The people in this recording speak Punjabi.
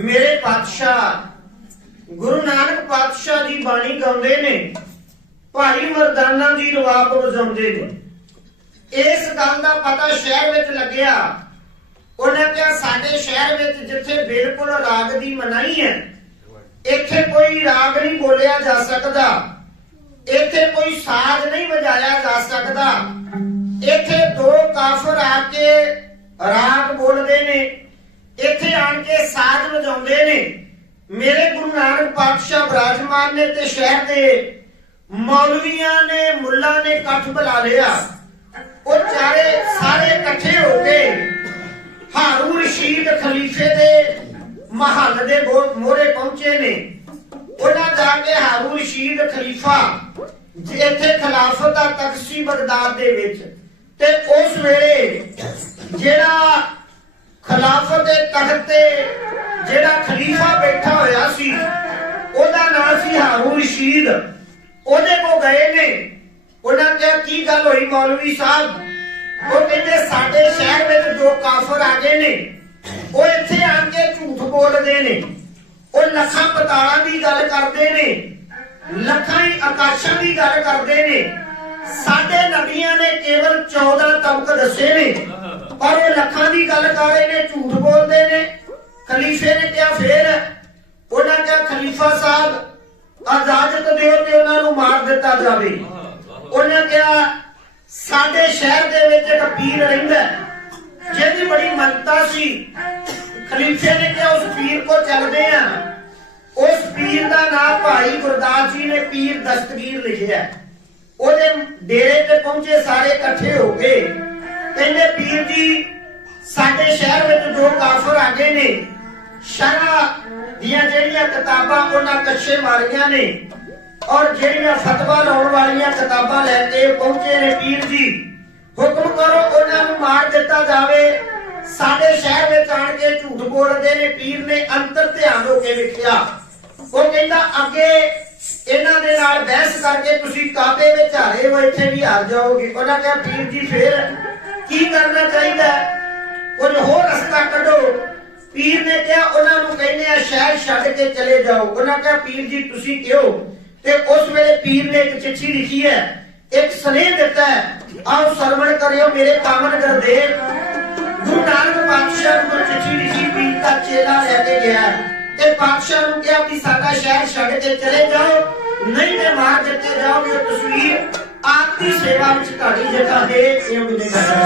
ਮੇਰੇ ਪਾਤਸ਼ਾਹ, ਗੁਰੂ ਨਾਨਕ ਪਾਤਸ਼ਾਹ ਜੀ ਬਾਣੀ ਗਾਉਂਦੇ ਨੇ, ਭਾਈ ਮਰਦਾਨਾ ਜੀ ਰਵਾਬ ਵਜਾਉਂਦੇ ਨੇ। ਇਸ ਗੱਲ ਦਾ ਪਤਾ ਸ਼ਹਿਰ ਵਿੱਚ ਲੱਗਿਆ। ਉਹਨਾਂ ਕਿਹਾ, ਸਾਡੇ ਸ਼ਹਿਰ ਵਿੱਚ ਜਿੱਥੇ ਬਿਲਕੁਲ ਰਾਗ ਦੀ ਮਨਾਹੀ ਹੈ, ਇੱਥੇ ਕੋਈ ਰਾਗ ਨਹੀਂ ਬੋਲਿਆ ਜਾ ਸਕਦਾ। ਇੱਥੇ ਕੋਈ ਸਾਜ਼ ਨਹੀਂ ਵਜਾਇਆ ਜਾ ਸਕਦਾ। ਇੱਥੇ ਦੋ ਕਾਫਰ ਆ ਕੇ ਰਾਗ ਬੋਲਦੇ ਨੇ। ਇੱਥੇ ਆਣ ਕੇ ਸਾਜ਼ ਵਜਾਉਂਦੇ ਨੇ। ਮੇਰੇ ਗੁਰੂ ਨਾਨਕ ਪਾਤਸ਼ਾਹ ਬਿਰਾਜਮਾਨ ਨੇ ਤੇ ਸ਼ਹਿਰ ਦੇ ਮੌਲਵੀਆਂ ਨੇ, ਮੁੱਲਾ ਨੇ ਇਕੱਠ ਬੁਲਾ ਲਿਆ। ਉਹ ਚਾਰੇ ਸਾਰੇ ਇਕੱਠੇ ਹੋ ਕੇ ਹਾਰੂ ਰਸ਼ੀਦ ਖਲੀਫੇ ਦੇ ਮਹੱਲ ਦੇ ਮੋਹਰੇ ਪਹੁੰਚੇ ਨੇ। ਉਹਨਾਂ ਜਾ ਕੇ ਹਾਰੂ ਰਸ਼ੀਦ ਖਲੀਫਾ ਇੱਥੇ ਖਿਲਾਫਤ ਦਾ ਤਖਤ ਬਗਦਾਦ ਦੇ ਵਿੱਚ। ਤੇ ਉਸ ਵੇਲੇ ਜਿਹੜਾ ਖਿਲਾਫਤ ਦੇ ਤਖਤ ਤੇ ਜਿਹੜਾ ਖਲੀਫਾ ਬੈਠਾ ਹੋਇਆ ਸੀ, ਉਹਦਾ ਨਾਮ ਸੀ ਹਾਰੂ ਰਸ਼ੀਦ। ਉਹਦੇ ਕੋ ਗਏ ਨੇ। ਉਹਨਾਂ ਕਿਹਾ, ਕੀ ਗੱਲ ਹੋਈ ਮੌਲਵੀ ਸਾਹਿਬ? ਉਹ ਕਹਿੰਦੇ, ਸਾਡੇ ਸ਼ਹਿਰ ਵਿੱਚ ਦੋ ਕਾਫਰ ਆ ਗਏ ਨੇ, ਉਹ ਇੱਥੇ ਆਣ ਕੇ ਝੂਠ ਬੋਲਦੇ ਨੇ। ਉਹ ਲੱਖਾਂ ਪਤਾਲਾਂ ਦੀ ਗੱਲ ਕਰਦੇ ਨੇ। ਲੱਖਾਂ ਹੀ ਆਕਾਸ਼ਾਂ ਦੀ ਗੱਲ ਕਰਦੇ ਨੇ। ਸਾਡੇ ਨਬੀਆਂ ਨੇ ਕੇਵਲ 14 ਤਬਕ ਦੱਸੇ ਨੇ, ਪਰ ਉਹ ਲੱਖਾਂ ਦੀ ਗੱਲ ਕਰ ਰਹੇ ਨੇ ਝੂਠ ਬੋਲਦੇ ਨੇ ਖਲੀਫੇ ਨੇ ਕਿਹਾ ਫੇਰ ਉਹਨਾਂ ਕਿਹਾ ਖਲੀਫਾ ਸਾਹਿਬ ਇਜਾਜ਼ਤ ਦਿਓ ਤੇ ਉਹਨਾਂ ਨੂੰ ਮਾਰ ਦਿੱਤਾ ਜਾਵੇ ਉਹਨੇ ਕਿਹਾ ਸਾਡੇ ਸ਼ਹਿਰ ਦੇ ਵਿੱਚ ਇੱਕ ਪੀਰ ਰਹਿੰਦਾ ਜਿਹਦੀ ਬੜੀ ਮੰਨਤਾ ਸੀ, ਖਲੀਫੇ ਨੇ ਕਿਹਾ, ਉਸ ਪੀਰ ਕੋ ਚੱਲਦੇ ਆ। ਉਸ ਪੀਰ ਦਾ ਨਾਮ ਭਾਈ ਗੁਰਦਾਸ ਜੀ ਨੇ ਪੀਰ ਦਸਤਗੀਰ ਲਿਖਿਆ ਉਹਦੇ ਡੇਰੇ ਤੇ ਪਹੁੰਚੇ, ਸਾਰੇ ਇਕੱਠੇ ਹੋ ਕੇ ਕਹਿੰਦੇ, ਪੀਰ ਜੀ, ਸਾਡੇ ਸ਼ਹਿਰ ਵਿੱਚ ਜੋ ਕਾਫਰ ਆ ਗਏ ਨੇ। ਸ਼ਰਾ ਦੀਆਂ ਜਿਹੜੀਆਂ ਕਿਤਾਬਾਂ ਉਹਨਾਂ ਕੱਛੇ ਮਾਰੀਆਂ ਨੇ। ਔਰ ਜਿਹੜੀਆਂ ਫਤਵਾ ਲਾਉਣ ਵਾਲੀਆਂ ਕਿਤਾਬਾਂ ਲੈ ਕੇ ਪਹੁੰਚੇ ਨੇ, ਪੀਰ ਜੀ ਹੁਕਮ ਕਰੋ ਉਹਨਾਂ ਨੂੰ ਮਾਰ ਦਿੱਤਾ ਜਾਵੇ। ਸਾਡੇ ਸ਼ਹਿਰ ਵਿੱਚ ਆਣ ਕੇ ਝੂਠ ਬੋਲਦੇ ਨੇ, ਪੀਰ ਨੇ ਅੰਤਰ ਧਿਆਨ ਹੋ ਕੇ ਵੇਖਿਆ। ਉਹ ਕਹਿੰਦਾ, ਅੱਗੇ ਇਹਨਾਂ ਦੇ ਨਾਲ ਬਹਿਸ ਕਰਕੇ ਤੁਸੀਂ ਕਾਬੇ ਵਿੱਚ ਹਾਰੇ ਹੋ, ਇੱਥੇ ਵੀ ਹਾਰ ਜਾਓਗੇ। ਉਹਨਾਂ ਕਿਹਾ, ਪੀਰ ਜੀ, ਫੇਰ ਕੀ ਕਰਨਾ ਚਾਹੀਦਾ? ਕੁਝ ਹੋਰ ਰਸਤਾ ਕੱਢੋ। ਪੀਰ ਨੇ ਕਿਹਾ, ਉਹਨਾਂ ਨੂੰ ਕਹਿੰਦੇ ਆ, ਸ਼ਹਿਰ ਛੱਡ ਕੇ ਚਲੇ ਜਾਓ। ਉਹਨਾਂ ਕਿਹਾ, ਪੀਰ ਜੀ, ਤੁਸੀਂ ਕਿਉਂ? ਤੇ ਉਸ ਵੇਲੇ ਪੀਰ ਨੇ ਇੱਕ ਚਿੱਠੀ ਲਿਖੀ ਹੈ, ਇੱਕ ਸਨੇਹ ਦਿੱਤਾ ਹੈ। ਆਓ ਸਰਵਣ ਕਰਿਓ ਮੇਰੇ ਪਾਵਨ ਗੁਰਦੇਵ ਗੁਰੂ ਨਾਨਕ ਪਾਤਸ਼ਾਹ ਨੂੰ ਚਿੱਠੀ ਲਿਖੀ ਪੀਰ ਦਾ ਚੇਲਾ ਲੈ ਕੇ ਗਿਆ। ਤੇ ਪਾਤਸ਼ਾਹ ਨੂੰ ਕਿਹਾ ਕਿ ਸਾਡਾ ਸ਼ਹਿਰ ਛੱਡ ਕੇ ਚਲੇ ਜਾਓ। ਨਹੀਂ ਤੇ ਮਾਰ ਦਿੱਤੇ ਜਾਓਗੇ ਉਹ ਤਸਵੀਰ। ਆਪ ਦੀ ਸੇਵਾ ਵਿੱਚ ਤੁਹਾਡੀ ਜਗ੍ਹਾ ਦੇ। ਇਹ ਮਿਲੇਗਾ